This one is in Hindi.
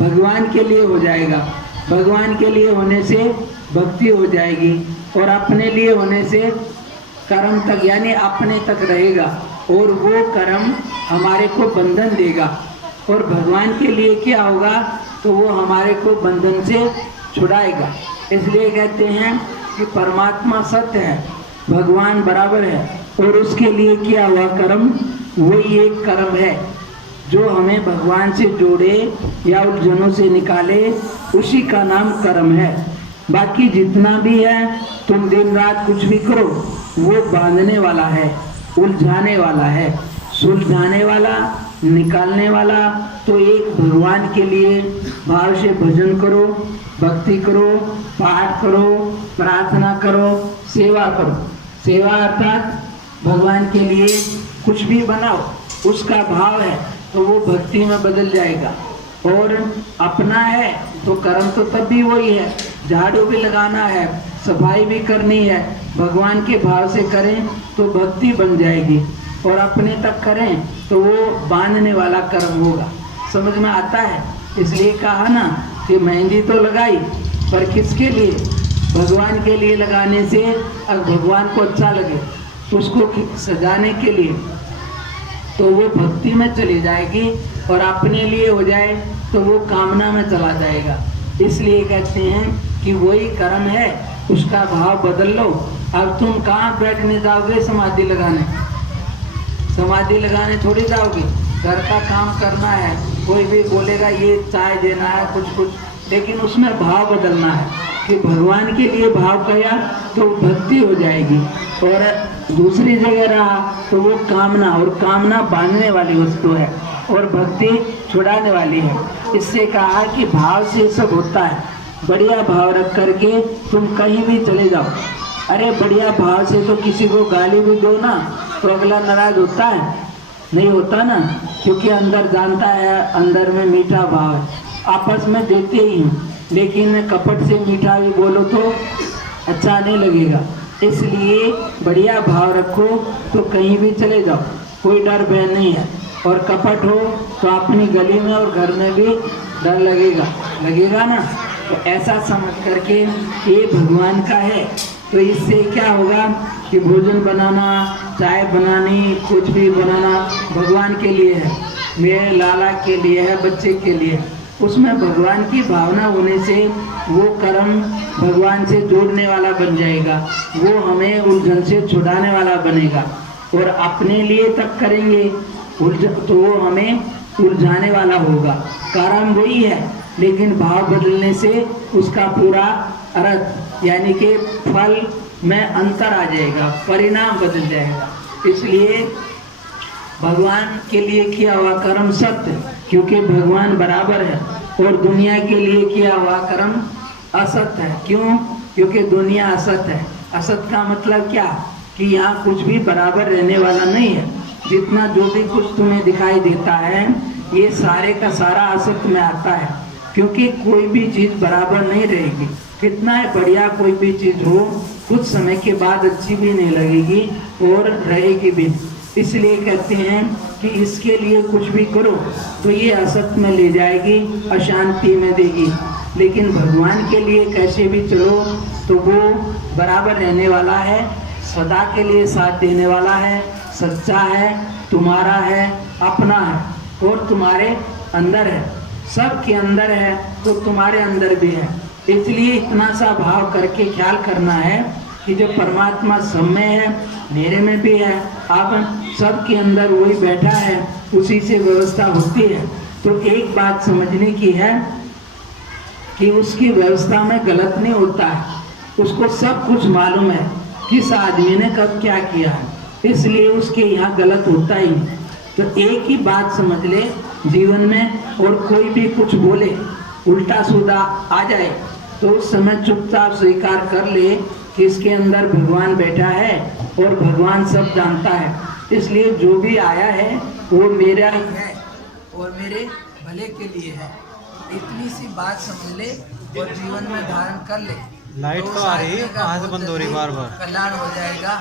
भगवान के लिए हो जाएगा। भगवान के लिए होने से भक्ति हो जाएगी और अपने लिए होने से कर्म तक यानी अपने तक रहेगा और वो कर्म हमारे को बंधन देगा। और भगवान के लिए क्या होगा तो वो हमारे को बंधन से छुड़ाएगा। इसलिए कहते हैं कि परमात्मा सत्य है, भगवान बराबर है और उसके लिए किया हुआ कर्म वही एक कर्म है जो हमें भगवान से जोड़े या उलझनों से निकाले, उसी का नाम कर्म है। बाकी जितना भी है तुम दिन रात कुछ भी करो वो बांधने वाला है, उलझाने वाला है, सुलझाने वाला, निकालने वाला तो एक भगवान के लिए भाव से भजन करो, भक्ति करो, पाठ करो, प्रार्थना करो, सेवा करो। सेवा अर्थात भगवान के लिए कुछ भी बनाओ, उसका भाव है तो वो भक्ति में बदल जाएगा। और अपना है तो कर्म तो तब भी वही है, झाड़ू भी लगाना है, सफाई भी करनी है, भगवान के भाव से करें तो भक्ति बन जाएगी। और अपने तक करें तो वो बांधने वाला कर्म होगा। समझ में आता है? इसलिए कहा ना कि मेहंदी तो लगाई पर किसके लिए? भगवान के लिए लगाने से अगर भगवान को अच्छा लगे उसको सजाने के लिए तो वो भक्ति में चली जाएगी और अपने लिए हो जाए तो वो कामना में चला जाएगा। इसलिए कहते हैं कि वही कर्म है, उसका भाव बदल लो। अब तुम कहाँ बैठने जाओगे समाधि लगाने? समाधि लगाने थोड़ी जाओगे, घर का काम करना है। कोई भी बोलेगा ये चाय देना है कुछ, लेकिन उसमें भाव बदलना है कि भगवान के लिए भाव किया तो भक्ति हो जाएगी। और दूसरी जगह रहा तो वो कामना, और कामना बांधने वाली वस्तु है और भक्ति छुड़ाने वाली है। इससे कहा कि भाव से सब होता है। बढ़िया भाव रख करके तुम कहीं भी चले जाओ। अरे बढ़िया भाव से तो किसी को गाली भी दो ना तो अगला नाराज होता है? नहीं होता ना, क्योंकि अंदर जानता है अंदर में मीठा भाव है। आपस में देते ही हैं, लेकिन कपट से मीठा भी बोलो तो अच्छा नहीं लगेगा। इसलिए बढ़िया भाव रखो तो कहीं भी चले जाओ, कोई डर भय नहीं है। और कपट हो तो अपनी गली में और घर में भी डर लगेगा ना। तो ऐसा समझ करके ये भगवान का है तो इससे क्या होगा कि भोजन बनाना, चाय बनानी, कुछ भी बनाना भगवान के लिए है, मेरे लाला के लिए है, बच्चे के लिए। उसमें भगवान की भावना होने से वो कर्म भगवान से जोड़ने वाला बन जाएगा, वो हमें उलझन से छुड़ाने वाला बनेगा। और अपने लिए तक करेंगे तो वो हमें उलझाने वाला होगा। कारण वही है लेकिन भाव बदलने से उसका पूरा अर्थ यानी कि फल में अंतर आ जाएगा, परिणाम बदल जाएगा। इसलिए भगवान के लिए किया हुआ कर्म सत्य, क्योंकि भगवान बराबर है, और दुनिया के लिए किया हुआ कर्म असत्य है। क्यों? क्योंकि दुनिया असत्य है। असत्य का मतलब क्या कि यहाँ कुछ भी बराबर रहने वाला नहीं है। जितना जो भी कुछ तुम्हें दिखाई देता है ये सारे का सारा असत्य में आता है, क्योंकि कोई भी चीज़ बराबर नहीं रहेगी। कितना है बढ़िया कोई भी चीज़ हो, कुछ समय के बाद अच्छी भी नहीं लगेगी और रहेगी भी। इसलिए कहते हैं कि इसके लिए कुछ भी करो तो ये असत्य में ले जाएगी, अशांति में देगी। लेकिन भगवान के लिए कैसे भी चलो तो वो बराबर रहने वाला है, सदा के लिए साथ देने वाला है, सच्चा है, तुम्हारा है, अपना है और तुम्हारे अंदर है। सब के अंदर है तो तुम्हारे अंदर भी है। इसलिए इतना सा भाव करके ख्याल करना है कि जो परमात्मा सब में है, मेरे में भी है, अब सब के अंदर वही बैठा है, उसी से व्यवस्था होती है। तो एक बात समझने की है कि उसकी व्यवस्था में गलत नहीं होता है, उसको सब कुछ मालूम है किस आदमी ने कब क्या किया है, इसलिए उसके यहाँ गलत होता ही नहीं। तो एक ही बात समझ ले जीवन में, और कोई भी कुछ बोले उल्टा सीधा आ जाए तो उस समय चुपचाप स्वीकार कर ले कि इसके अंदर भगवान बैठा है और भगवान सब जानता है। इसलिए जो भी आया है वो मेरा ही है और मेरे भले के लिए है। इतनी सी बात समझ ले और जीवन में धारण कर ले, लाइट तो आ रही है, कहाँ से बंद हो रही बार बार, कल्याण हो जाएगा।